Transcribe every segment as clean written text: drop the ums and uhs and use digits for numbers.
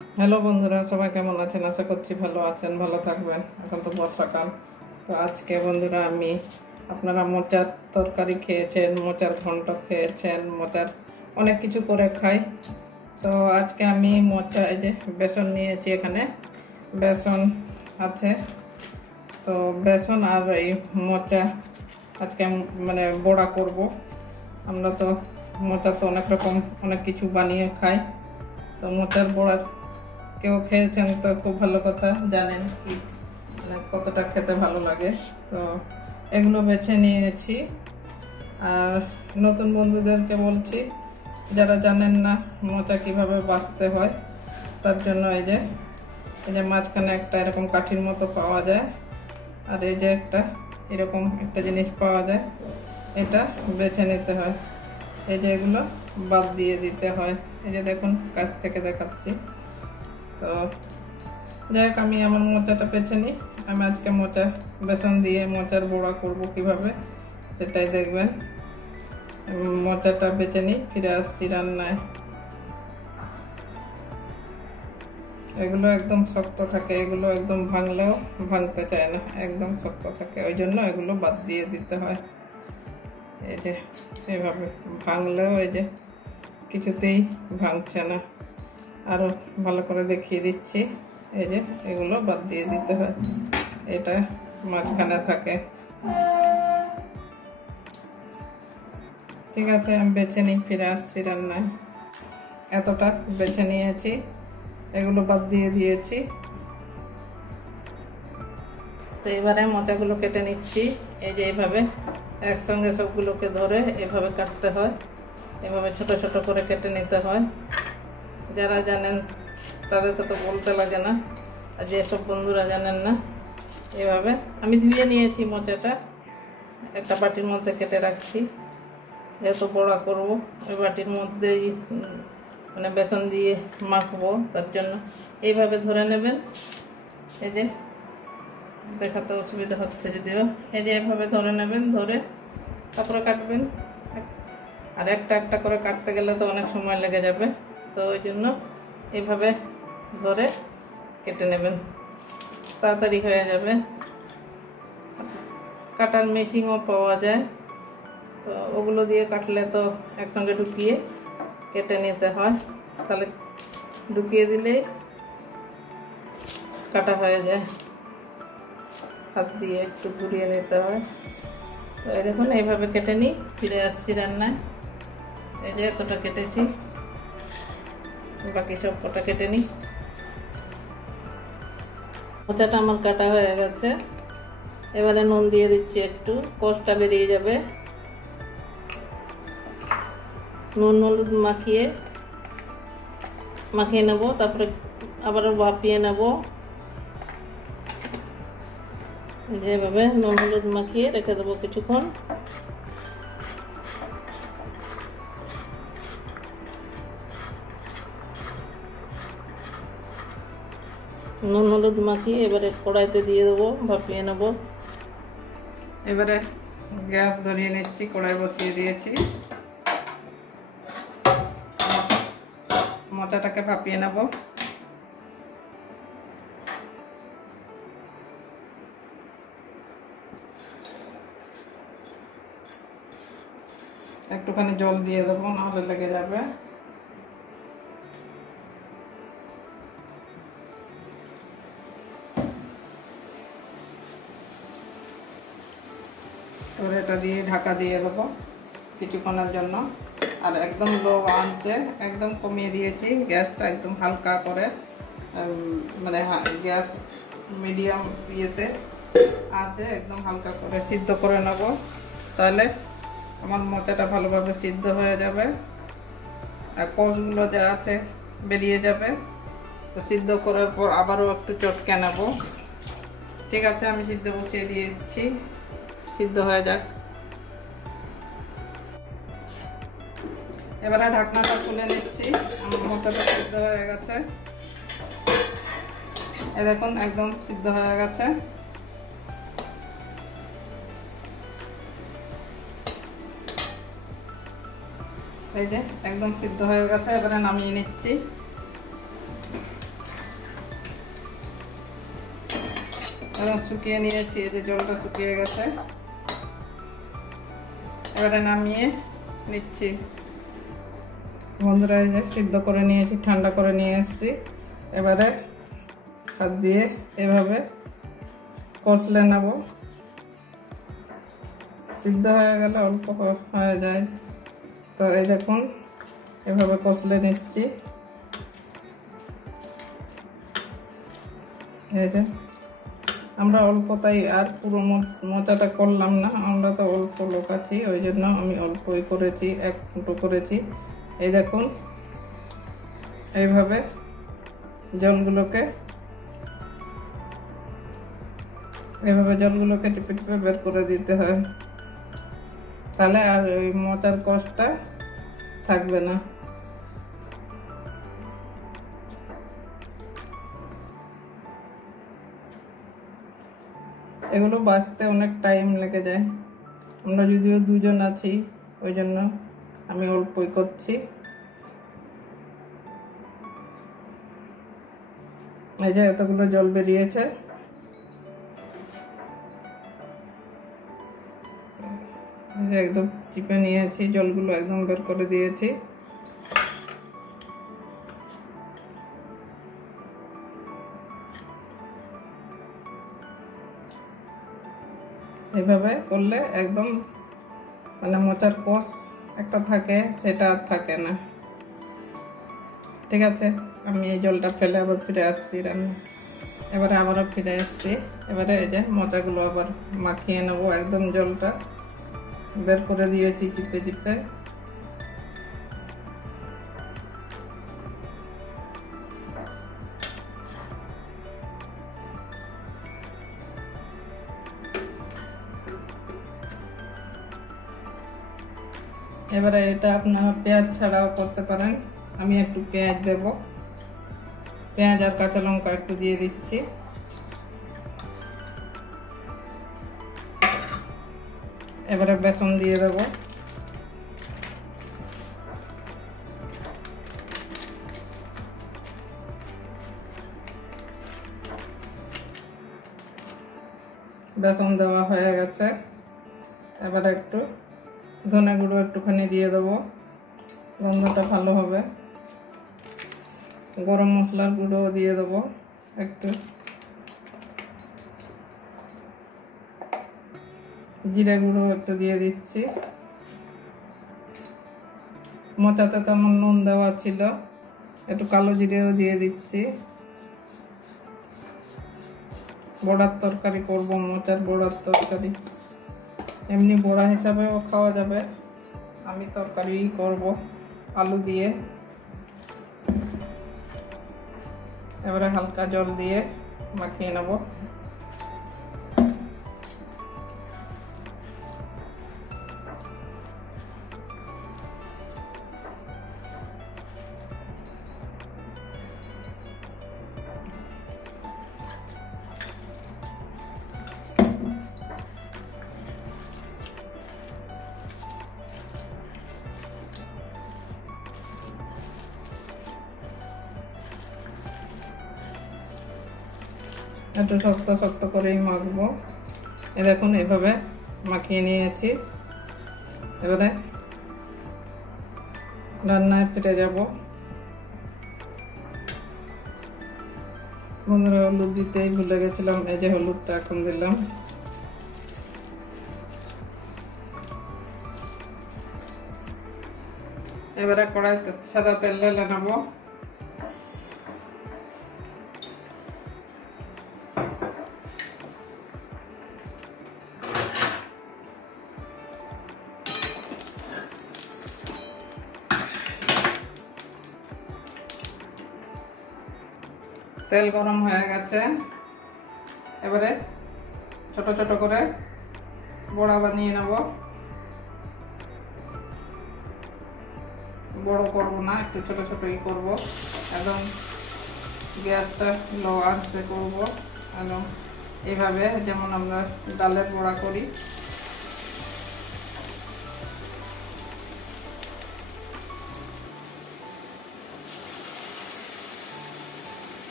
Hello বন্ধুরা, সবাই কেমন আছেন? আশা করছি ভালো আছেন, ভালো থাকবেন। এখন তো বর্ষাকাল। তো আজকে বন্ধুরা আপনারা মোচার তরকারি খেয়েছেন, মোচার ঘন্ট খেয়েছেন, মোচার অনেক কিছু করে খাই। তো আজকে আমি মোচা, এই যে বেসন নিয়েছি, এখানে বেসন আছে। তো বেসন আর এই মোচা আজকে মানে বড়া করব। আমরা তো মোচা তো অনেক রকম অনেক কিছু বানিয়ে খাই। তো মোচার বড়া কেউ খেয়েছেন তো খুব ভালো কথা, জানেন কি মানে কতটা খেতে ভালো লাগে। তো এগুলো বেছে নিয়েছি। আর নতুন বন্ধুদেরকে বলছি, যারা জানেন না মোচা কিভাবে বাছতে হয়, তার জন্য এই যে মাঝখানে একটা এরকম কাঠির মতো পাওয়া যায়, আর এই যে একটা এরকম একটা জিনিস পাওয়া যায়, এটা বেছে নিতে হয়। এই যে এগুলো বাদ দিয়ে দিতে হয়। এই যে দেখুন, কাছ থেকে দেখাচ্ছি। তো যাই হোক, আমি আমার মোচাটা বেছে নিই। আমি আজকে মোচা বেসন দিয়ে মোচার বড়া করব কিভাবে, সেটাই দেখবেন। মোচাটা বেছে নিই, ফিরে আসছি রান্নায়। এগুলো একদম শক্ত থাকে, এগুলো একদম ভাঙলেও ভাঙতে চায় না, একদম শক্ত থাকে, ওই জন্য এগুলো বাদ দিয়ে দিতে হয়। এই যে এইভাবে ভাঙলেও এই যে কিছুতেই ভাঙছে না। আরো ভালো করে দেখিয়ে দিচ্ছি। এই যে এগুলো বাদ দিয়ে দিতে হয়, এটা মাঝখানে থাকে। ঠিক আছে, আমি বেছে নিই, ফিরে আসছি রান্নায়। এতটা বেছে নিয়েছি, এগুলো বাদ দিয়ে দিয়েছি। তো এবারে মোচাগুলো কেটে নিচ্ছি। এই যে এইভাবে একসঙ্গে সবগুলোকে ধরে এভাবে কাটতে হয়, এভাবে ছোট ছোট করে কেটে নিতে হয়। যারা জানেন তাদেরকে তো বলতে লাগে না, আর যেসব বন্ধুরা জানেন না, এভাবে আমি ধুয়ে নিয়েছি মোচাটা, একটা বাটির মধ্যে কেটে রাখছি। যেহেতু বড়া করবো, ওই বাটির মধ্যেই মানে বেসন দিয়ে মাখবো, তার জন্য এইভাবে ধরে নেবেন। এই যে দেখাতে অসুবিধা হচ্ছে যদিও, এই যে এভাবে ধরে নেবেন, ধরে তারপরে কাটবেন। আর একটা একটা করে কাটতে গেলে তো অনেক সময় লেগে যাবে, তো ওই জন্য এইভাবে ধরে কেটে নেবেন, তাড়াতাড়ি হয়ে যাবে। কাটার মেশিনও পাওয়া যায়, তো ওগুলো দিয়ে কাটলে তো একসঙ্গে ঢুকিয়ে কেটে নিতে হয়, তাহলে ঢুকিয়ে দিলেই কাটা হয়ে যায়। হাত দিয়ে একটু ঘুরিয়ে নিতে হয়। তো এই দেখুন, এইভাবে কেটে নিই, ফিরে আসছি রান্নায়। এই যে এতটা কেটেছি, বাকি সব কটা কেটে নিই। মোচাটা আমার কাটা হয়ে গেছে। এবারে নুন দিয়ে দিচ্ছি, একটু কষটা বেরিয়ে যাবে। নুন হলুদ মাখিয়ে নেব, তারপরে আবারও ভাপিয়ে নেব। যেভাবে নুন হলুদ মাখিয়ে রেখে দেবো কিছুক্ষণ। নুন হলুদ মাখিয়ে এবারে কড়াইতে দিয়ে দেবো, ভাপিয়ে নেব। এবারে গ্যাস ধরিয়ে নিচ্ছি, কড়াই বসিয়ে দিয়েছি। মোচাটাকে ভাপিয়ে নেব। একটুখানি জল দিয়ে দেবো, নাহলে লেগে যাবে। এবার এটা দিয়ে ঢাকা দিয়ে দেবো কিছুক্ষণের জন্য। আর একদম লো আঁচে একদম কমিয়ে দিয়েছি গ্যাসটা, একদম হালকা করে, মানে গ্যাস মিডিয়াম ইয়েতে আঁচে একদম হালকা করে সিদ্ধ করে নেব। তাহলে আমার মোচাটা ভালোভাবে সিদ্ধ হয়ে যাবে, আর কোলগুলো যা আছে বেরিয়ে যাবে। তো সিদ্ধ করার পর আবারও একটু চটকে নেব। ঠিক আছে, আমি সিদ্ধ বসিয়ে দিয়েছি, সিদ্ধ হয়ে যাক। এবারে ঢাকনাটা খুলে নিচ্ছি। আমার মোচাটা সিদ্ধ হয়ে গেছে, এই দেখুন একদম সিদ্ধ হয়ে গেছে। এই যে একদম সিদ্ধ হয়ে গেছে, এবারে নামিয়ে নিচ্ছি। একদম শুকিয়ে নিয়েছি, এই যে জলটা শুকিয়ে গেছে। এবারে নামিয়ে নিচ্ছি। বন্ধুরা এই যে সিদ্ধ করে নিয়েছি, ঠান্ডা করে নিয়ে এসেছি। এবারে হাত দিয়ে এভাবে কষলে নেব। সিদ্ধ হয়ে গেলে অল্প হয়ে যায়, তো এই দেখুন এভাবে কষলে নিচ্ছি। এই যে আমরা অল্প, তাই আর পুরো মোচাটা করলাম না, আমরা তো অল্প লোক আছি, ওই জন্য আমি অল্পই করেছি, 1 ফুটো করেছি। এই দেখুন এইভাবে জলগুলোকে টিপে টিপে বের করে দিতে হয়, তাহলে আর ওই মোচার কষটা থাকবে না। এগুলো বাছতে অনেক টাইম লেগে যায়, আমরা যদিও 2 জন আছি, ওই জন্য আমি অল্পই করছি। এই যে এতগুলো জল বেরিয়েছে, একদম চিপে নিয়েছি, জলগুলো একদম বের করে দিয়েছি। এভাবে করলে একদম মানে মোচার কষ একটা থাকে, সেটা আর থাকে না। ঠিক আছে, আমি এই জলটা ফেলে আবার ফিরে আসছি রান্না। এবারে আবারও ফিরে আসছি। এবারে এই যে মোচাগুলো আবার মাখিয়ে নেবো, একদম জলটা বের করে দিয়েছি চিপে চিপে। এবারে এটা আপনারা পেঁয়াজ ছাড়াও করতে পারেন, আমি একটু পেঁয়াজ দেব, পেঁয়াজ আর কাঁচা লঙ্কা একটু দিয়ে দিচ্ছি। এবারে বেসন দিয়ে দেব, বেসন দেওয়া হয়ে গেছে। এবারে একটু ধনে গুঁড়ো একটুখানি দিয়ে দেবো, গন্ধটা ভালো হবে। গরম মশলার গুঁড়ো দিয়ে দেবো একটু, জিরে গুঁড়ো একটু দিয়ে দিচ্ছি। মোচাতে তেমন নুন দেওয়া ছিল, একটু কালো জিরেও দিয়ে দিচ্ছি। বড়ার তরকারি করব, মোচার বড়ার তরকারি, এমনি বড়া হিসাবেও খাওয়া যাবে, আমি তরকারি করব আলু দিয়ে। এবারে হালকা জল দিয়ে মাখিয়ে নেব। একটু শক্ত শক্ত করেই মাখবো। এ দেখুন এভাবে মাখিয়ে নিয়েছি। এবারে রান্নায় ফিরে যাব। বন্ধুরা হলুদ দিতেই ভুলে গেছিলাম, এই যে হলুদটা এখন দিলাম। এবারে কড়াইতে সাদা তেল ঢেলে নেব। তেল গরম হয়ে গেছে, এবারে ছোট ছোট করে বড়া বানিয়ে নেব। বড় করব না, একটু ছোট ছোটই করব। একদম গ্যাসটা লো আঁচে করব, একদম এইভাবে যেমন আমরা ডালের বড়া করি।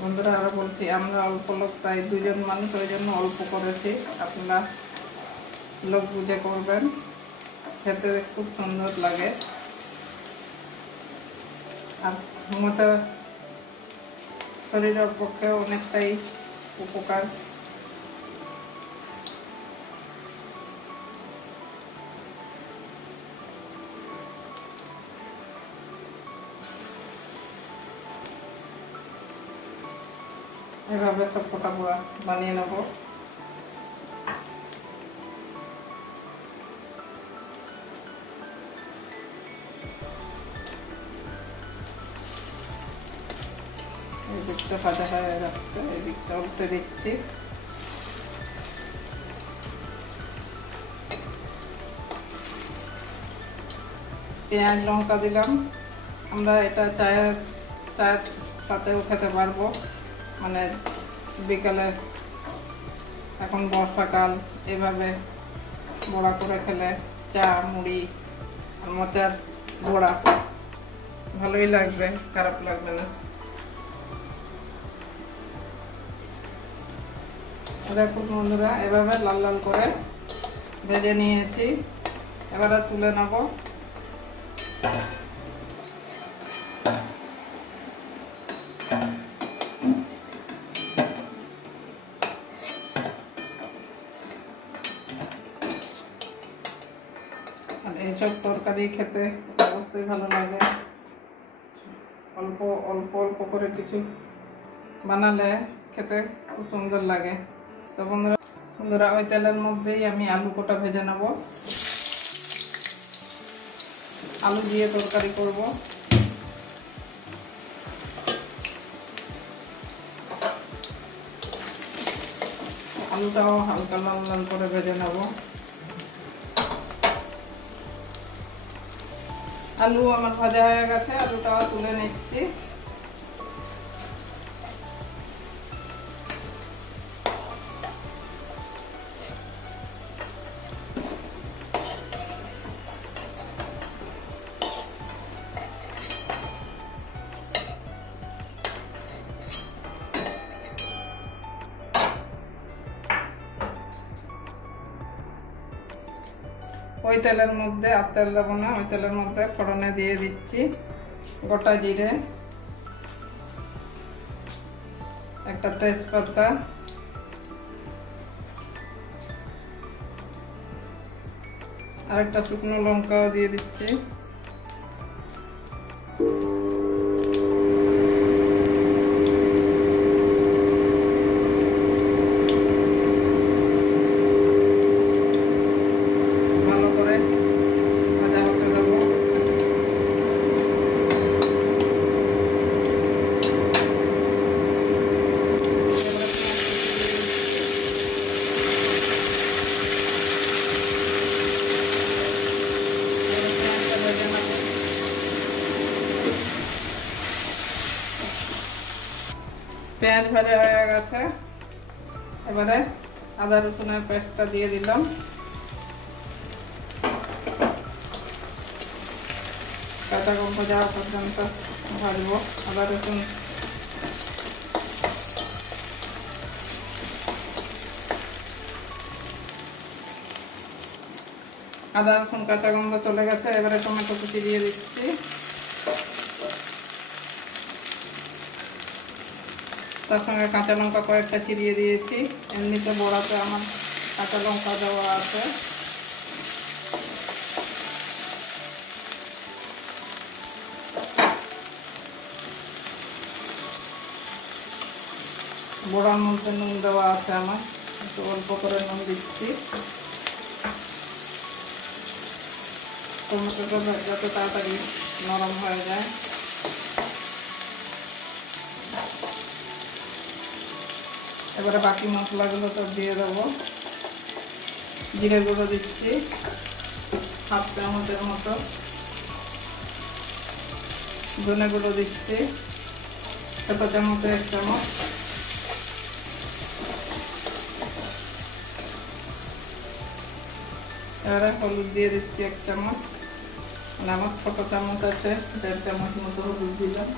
বন্ধুরা আরো বলছি, আমরা অল্প লোক, তাই 2 জন মানুষ, ওই জন্য অল্প করেছি। আপনারা লোক বুঝে করবেন, খেতে খুব সুন্দর লাগে। আর মোটা শরীরের পক্ষে অনেকটাই উপকার। এভাবে সব কটা পোড়া বানিয়ে নেব। এই দিকটা ভাজা হয়ে যাচ্ছে, এই দিকটা উল্টে দিচ্ছি। পেঁয়াজ লঙ্কা দিলাম। আমরা এটা চায়ের সাথেও খেতে পারবো, মানে বিকালে, এখন বর্ষাকাল, এভাবে বড়া করে খেলে চা, মুড়ি আর মোচার বড়া ভালোই লাগবে, খারাপ লাগবে না। দেখুন বন্ধুরা, এভাবে লাল লাল করে ভেজে নিয়েছি। এবারে তুলে নেব। আর এইসব তরকারি খেতে অবশ্যই ভালো লাগে। অল্প অল্প অল্প করে কিছু বানালে খেতে খুব সুন্দর লাগে। তো বন্ধুরা ওই তেলের মধ্যেই আমি আলু কোটা ভেজে নেব। আলু দিয়ে তরকারি করব। আলুটাও হালকা লাল লাল করে ভেজে নেব। আলু আমার ভাজা হয়ে গেছে, আলুটাও তুলে নিচ্ছি। ওই তেলের মধ্যে, আর তেল দেবো না, ওই তেলের মধ্যে ফোড়নে দিয়ে দিচ্ছি গোটা জিরে, একটা তেজপাতা, আর একটা শুকনো লঙ্কাও দিয়ে দিচ্ছি। পেঁয়াজ ভাজা হয়ে গেছে, এবারে আদা রসুনের পেস্টটা দিয়ে দিলাম। কাঁচা লঙ্কা যাওয়া পর্যন্ত ভাজবো আদা রসুন। আদা রসুন কাঁচা গন্ধ চলে গেছে, এবারে টমেটো কুচি দিয়ে দিচ্ছি। তার সঙ্গে কাঁচা লঙ্কা কয়েকটা চিরিয়ে দিয়েছি। এমনিতে বড়াতে আমার কাঁচা লঙ্কা দেওয়া আছে। বড়ার মধ্যে নুন দেওয়া আছে আমার, একটু অল্প করে নুন দিচ্ছি। টমেটোটা যাতে তাড়াতাড়ি নরম হয়ে যায়। এবারে বাকি মশলাগুলো সব দিয়ে দেবো। জিরে গুঁড়ো দিচ্ছি 1/2 চামচের মতো, ধনে গুঁড়ো দিচ্ছি ছোট চামচে 1 চামচ, এবারে হলুদ দিয়ে দিচ্ছি 1 চামচ, আমার ছোট চামচ আছে 1.5 চামচ মতো হলুদ দিলাম।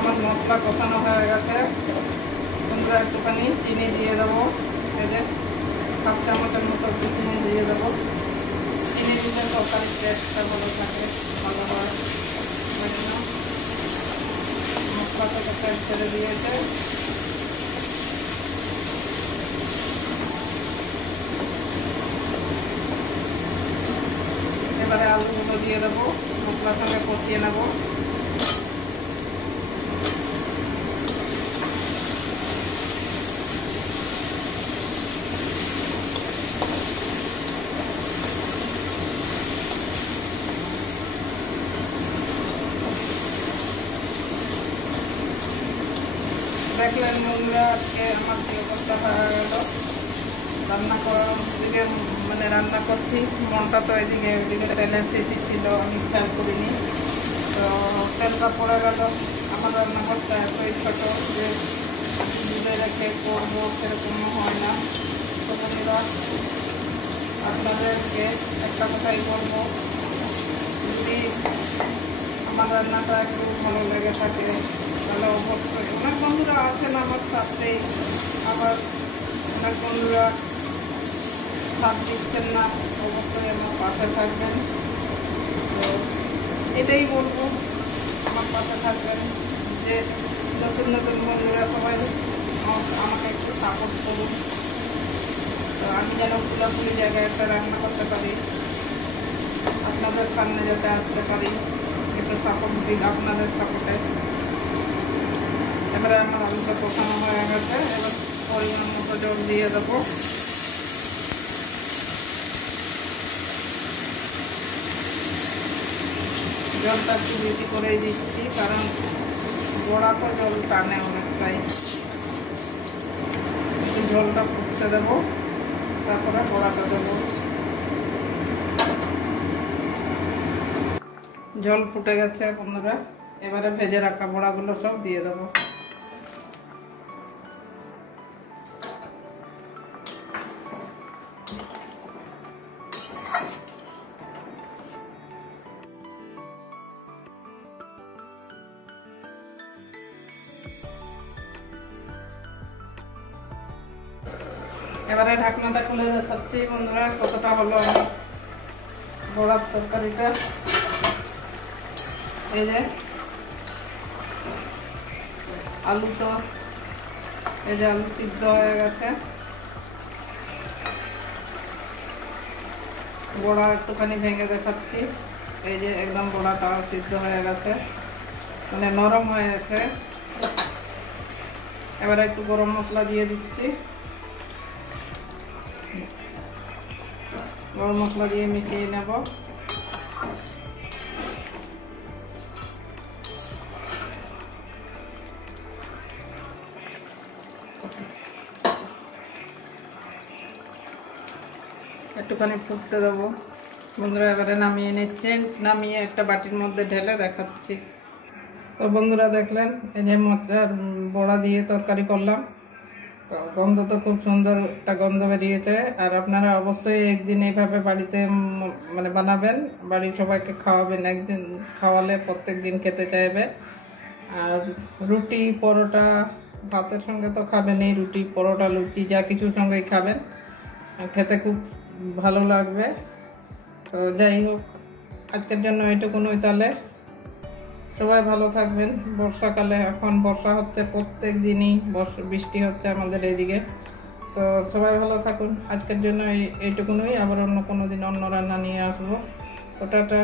আমার মশলা কষানো হয়ে গেছে বন্ধুরা, একটুখানি চিনি দিয়ে দেবো। এই যে 1/2 চামচের মতো চিনি দিয়ে দেবো। চিনি দিলে তরকারির টেস্টটা ভালো থাকে, ভালো হয়। মশলা থেকে তেল ছেড়ে দিয়েছে। এবারে আলুগুলো দিয়ে দেবো, মশলার সঙ্গে কষিয়ে নেবো। দেখলেন বন্ধুরা, আজকে আমার যে অবস্থা হয়ে গেল রান্না করার দিকে, মানে রান্না করছি, মনটা তো এদিকে ওইদিকে তেলের সিটি ছিল, আমি খেয়াল করিনি। তো তেলটা পড়ে গেল। আমার রান্নাঘরটা এতই ছোটো যে দুধে রেখে করবো সেরকমও হয় না। তো বন্ধুরা, আপনাদেরকে একটা কথাই বলবো, যদি আমার রান্নাটা একটু ভালো লেগে থাকে তাহলে অবশ্যই, অনেক বন্ধুরা আছেন আমার সাথেই, আবার অনেক বন্ধুরা সাথ দিচ্ছেন না, অবশ্যই আমার পাশে থাকবেন। তো এটাই বলবো, আমার পাশে থাকবেন। যে নতুন নতুন বন্ধুরা সবাই আমাকে একটু সাপোর্ট করুন, তো আমি যেন পুরোপুরি জায়গায় একটা রান্না করতে পারি, আপনাদের সামনে যাতে আসতে পারি, একটু সাপোর্ট দিন আপনাদের সাপোর্টে। এবারে আমার আলুটা কষানো হয়ে গেছে। এবার পরিমাণ মতো জল দিয়ে দেবো। জলটা একটু বেশি করেই দিচ্ছি, কারণ বড়া তো জল টানে অনেকটাই। একটু জলটা ফুটতে দেবো, তারপরে বড়াটা দেবো। জল ফুটে গেছে বন্ধুরা, এবারে ভেজে রাখা বড়াগুলো সব দিয়ে দেবো। এবারে ঢাকনাটা খুলে দেখাচ্ছি বন্ধুরা কতটা হলো আমার বড়ার তরকারিটা। এই যে আলু, তো এই যে আলু সিদ্ধ হয়ে গেছে। বড়া একটুখানি ভেঙে দেখাচ্ছি। এই যে একদম বড়াটা সিদ্ধ হয়ে গেছে, মানে নরম হয়ে গেছে। এবারে একটু গরম মশলা দিয়ে দিচ্ছি। গরম মশলা দিয়ে মিশিয়ে নেব। একটুখানি ফুটতে দেবো বন্ধুরা। এবারে নামিয়ে নিচ্ছে, নামিয়ে একটা বাটির মধ্যে ঢেলে দেখাচ্ছি। তো বন্ধুরা দেখলেন, এই যে মোচার বড়া দিয়ে তরকারি করলাম, তো গন্ধ তো খুব সুন্দর একটা গন্ধ বেরিয়েছে। আর আপনারা অবশ্যই একদিন এইভাবে বাড়িতে মানে বানাবেন, বাড়ির সবাইকে খাওয়াবেন। একদিন খাওয়ালে প্রত্যেক দিন খেতে চাইবে। আর রুটি পরোটা ভাতের সঙ্গে তো খাবেনই, রুটি পরোটা লুচি যা কিছুর সঙ্গেই খাবেন, খেতে খুব ভালো লাগবে। তো যাই হোক, আজকের জন্য এটুকুনই। তাহলে সবাই ভালো থাকবেন। বর্ষাকালে এখন বর্ষা হচ্ছে, প্রত্যেক দিনই বৃষ্টি হচ্ছে আমাদের এদিকে। তো সবাই ভালো থাকুন। আজকের জন্য এইটুকুনই। আবার অন্য কোনো দিন অন্য রান্না নিয়ে আসবো। তো টাটা।